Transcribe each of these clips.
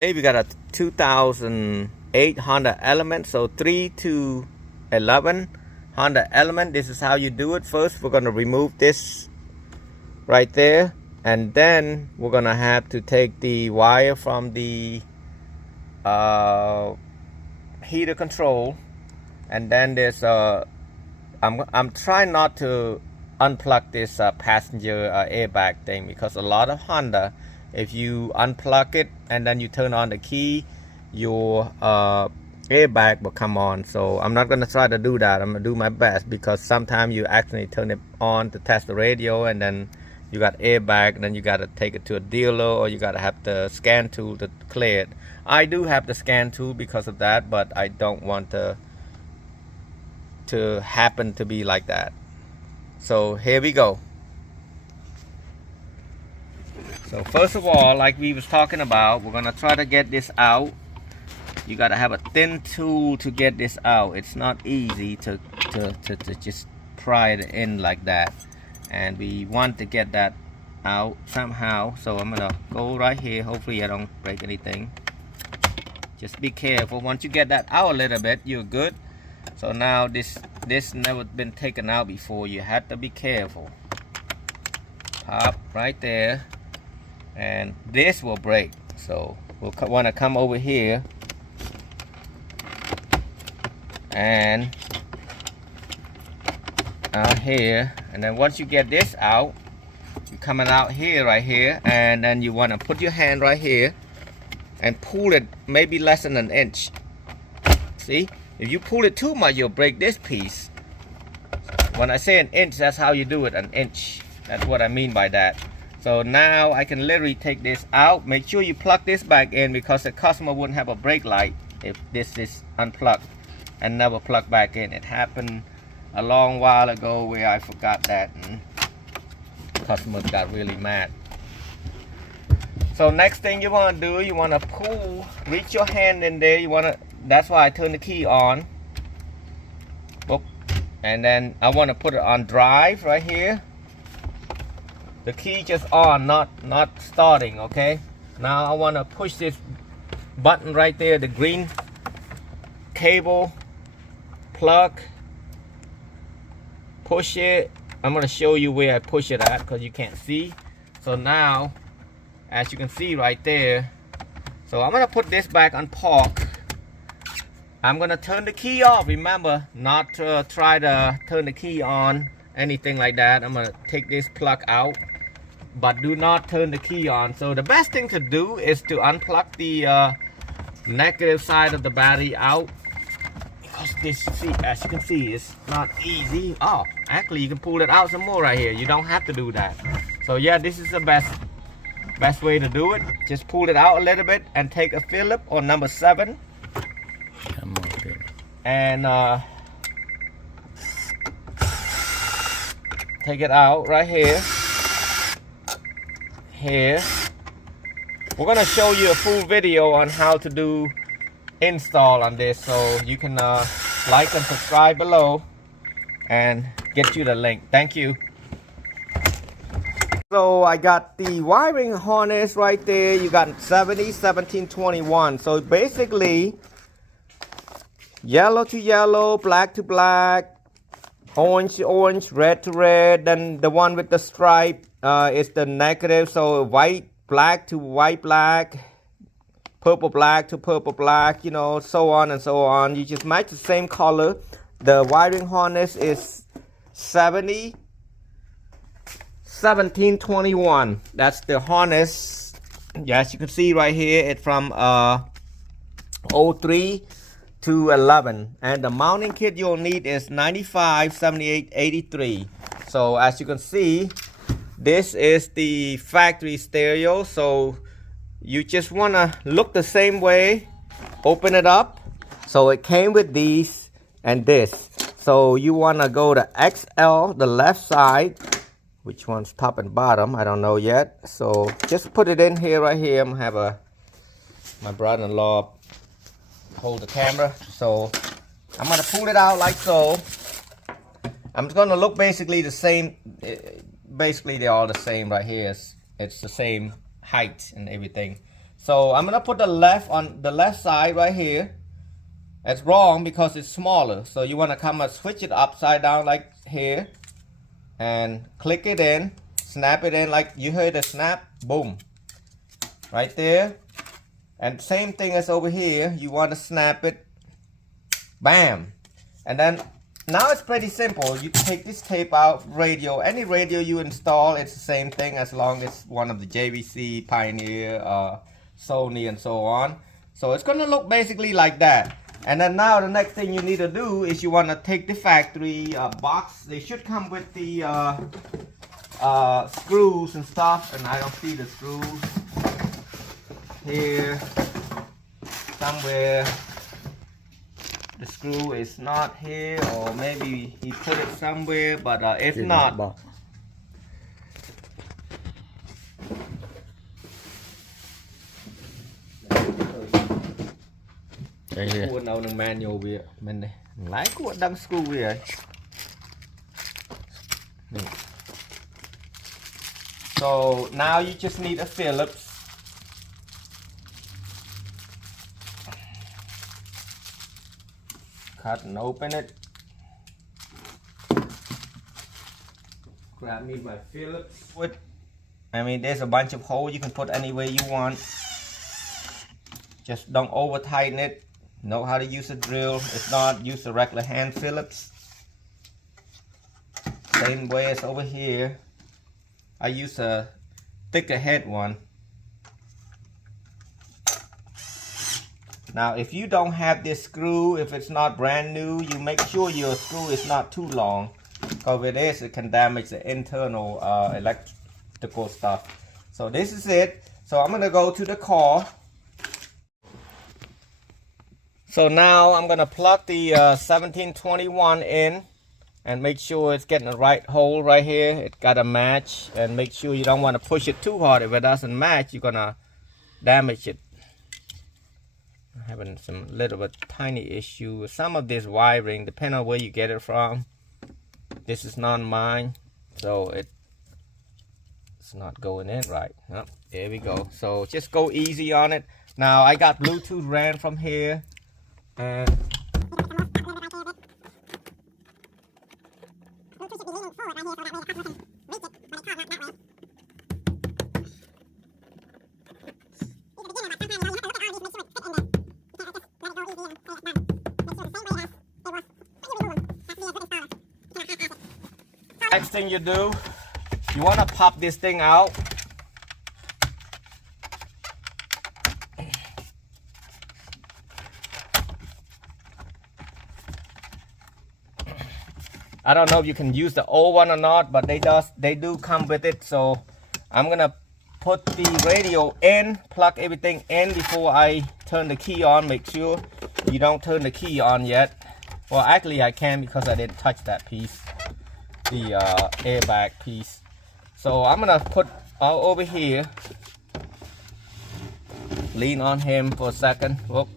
Hey, we got a 2008 Honda Element, so 3 to 11 Honda Element. This is how you do it. First, we're gonna remove this right there, and then we're gonna have to take the wire from the heater control, and then there's I'm trying not to unplug this passenger airbag thing, because a lot of Honda, if you unplug it and then you turn on the key, your airbag will come on. So I'm not going to try to do that. I'm going to do my best, because sometimes you actually turn it on to test the radio, and then you got airbag, and then you got to take it to a dealer, or you got to have the scan tool to clear it. I do have the scan tool because of that, but I don't want to happen to be like that. So here we go. So first of all, like we was talking about, we're gonna try to get this out. You gotta have a thin tool to get this out. It's not easy to just pry it in like that, and we want to get that out somehow. So I'm gonna go right here. Hopefully I don't break anything. Just be careful. Once you get that out a little bit, you're good. So now this never been taken out before. You have to be careful. Pop right there, and this will break. So we'll want to come over here and out here, and then once you get this out, you're coming out here, right here, and then you want to put your hand right here and pull it maybe less than an inch. See? If you pull it too much, you'll break this piece. When I say an inch, that's how you do it, an inch. That's what I mean by that. So now I can literally take this out. Make sure you plug this back in, because the customer wouldn't have a brake light if this is unplugged and never plugged back in. It happened a long while ago where I forgot that, and customers got really mad. So next thing you want to do, you want to pull, reach your hand in there. You want to, that's why I turn the key on. Boop. And then I want to put it on drive right here. The key just on, not starting, okay? Now I want to push this button right there, the green cable plug. Push it. I'm going to show you where I push it at, because you can't see. So now, as you can see right there, so I'm going to put this back on park. I'm going to turn the key off. Remember, not to try to turn the key on, anything like that. I'm going to take this plug out, but do not turn the key on. So the best thing to do is to unplug the negative side of the battery out, because this, see, as you can see, it's not easy. Oh, actually you can pull it out some more right here. You don't have to do that. So yeah, this is the best way to do it. Just pull it out a little bit and take a Phillip or number 7 and take it out right here. We're gonna show you a full video on how to do install on this, so you can like and subscribe below and get you the link. Thank you. So I got the wiring harness right there. You got 70, 17, 21. So basically, yellow to yellow, black to black, orange to orange, red to red. Then the one with the stripe is the negative. So white, black to white, black, purple black to purple black, you know, so on and so on. You just match the same color. The wiring harness is 70, 1721. That's the harness. Yeah, as you can see right here, it's from 03 to 11. And the mounting kit you'll need is 95, 78, 83. So as you can see, this is the factory stereo. So you just want to look the same way. Open it up. So it came with these and this. So you want to go to XL, the left side. Which one's top and bottom, I don't know yet. So just put it in here, right here. I'm gonna have my brother-in-law hold the camera. So I'm gonna pull it out like so. I'm gonna look basically the same. Basically they're all the same right here. It's the same height and everything. So I'm gonna put the left on the left side right here. It's wrong because it's smaller. So you wanna come and switch it upside down like here, and click it in, snap it in like you heard the snap, boom, right there. And same thing as over here, you want to snap it, bam. And then now it's pretty simple. You take this tape out, radio, any radio you install, it's the same thing as long as one of the JVC, Pioneer, Sony, and so on. So it's gonna look basically like that. And then now the next thing you need to do is you want to take the factory box. They should come with the screws and stuff, and I don't see the screws here somewhere. The screw is not here, or maybe he put it somewhere, but if not, Cua đâu nâng manual về mình đây lái cua đăng screw về rồi. So now you just need a Phillips. Cut and open it. Grab me my Phillips. I mean, there's a bunch of holes you can put any way you want. Just don't over tighten it. Know how to use a drill. If not, use a regular hand Phillips. Same way as over here. I use a thicker head one. Now if you don't have this screw, if it's not brand new, you make sure your screw is not too long, because if it is, it can damage the internal electrical stuff. So this is it. So I'm gonna go to the car. So now I'm gonna plug the 1721 in and make sure it's getting the right hole right here. It got a match, and make sure you don't want to push it too hard. If it doesn't match, you're gonna damage it. I'm having some little bit tiny issue with some of this wiring, depending on where you get it from. This is not mine, so it's not going in right. Oh, there we go. So just go easy on it. Now I got Bluetooth ran from here, and next thing you do, you want to pop this thing out. I don't know if you can use the old one or not, but they do come with it. So I'm gonna put the radio in, plug everything in before I turn the key on. Make sure you don't turn the key on yet. Well, actually I can, because I didn't touch that piece, the airbag piece. So I'm gonna put over here, lean on him for a second. Whoop.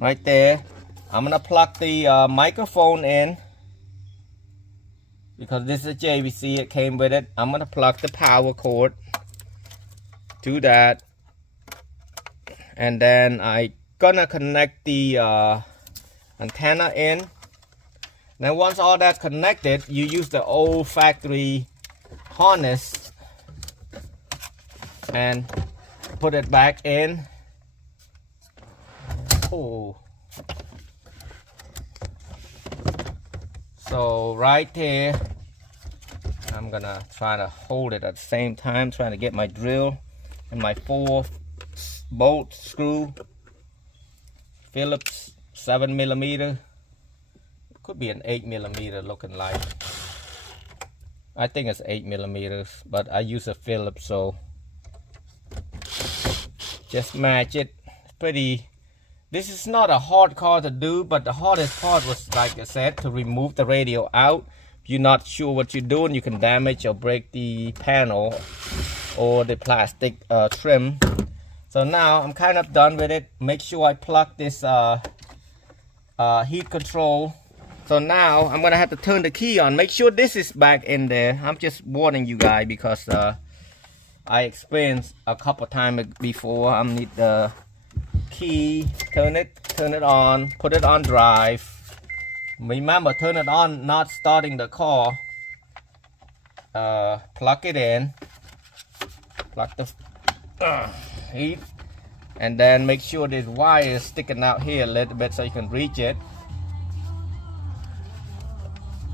Right there. I'm gonna plug the microphone in, because this is a JVC, it came with it. I'm gonna plug the power cord to that, and then I gonna connect the antenna in. Now once all that's connected, you use the old factory harness and put it back in. Oh. So right there, I'm gonna try to hold it at the same time, trying to get my drill and my 4 bolt screw, Phillips 7mm. Could be an 8mm looking like. I think it's 8mm, but I use a Phillips, so just match it. Pretty. This is not a hard car to do, but the hardest part was, like I said, to remove the radio out. If you're not sure what you're doing, you can damage or break the panel or the plastic trim. So now I'm kind of done with it. Make sure I plug this heat control. So now I'm gonna have to turn the key on. Make sure this is back in there. I'm just warning you guys, because I experienced a couple times before. I need the key, turn it on, put it on drive. Remember, turn it on, not starting the car. Plug it in, plug the heat, and then make sure this wire is sticking out here a little bit so you can reach it.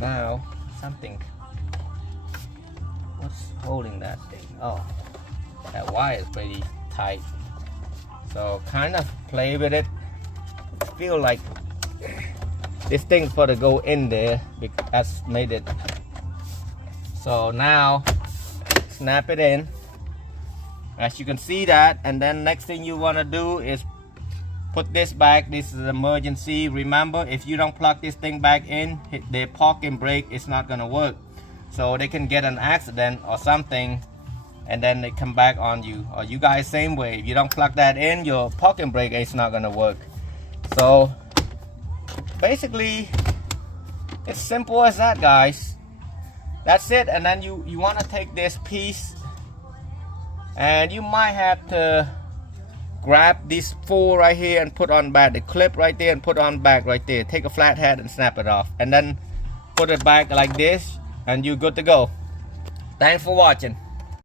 Now something, what's holding that thing? Oh, that wire is pretty tight, so kind of play with it. I feel like this thing's got to go in there because that's made it. So now snap it in, as you can see that, and then next thing you want to do is put this back. This is emergency. Remember, if you don't plug this thing back in, hit the parking brake, it's not gonna work. So they can get an accident or something, and then they come back on you. Or you guys same way, if you don't plug that in, your parking brake is not gonna work. So basically it's simple as that, guys. That's it. And then you want to take this piece, and you might have to grab this 4 right here and put on back, the clip right there, and put on back right there. Take a flathead and snap it off, and then put it back like this, and you're good to go. Thanks for watching.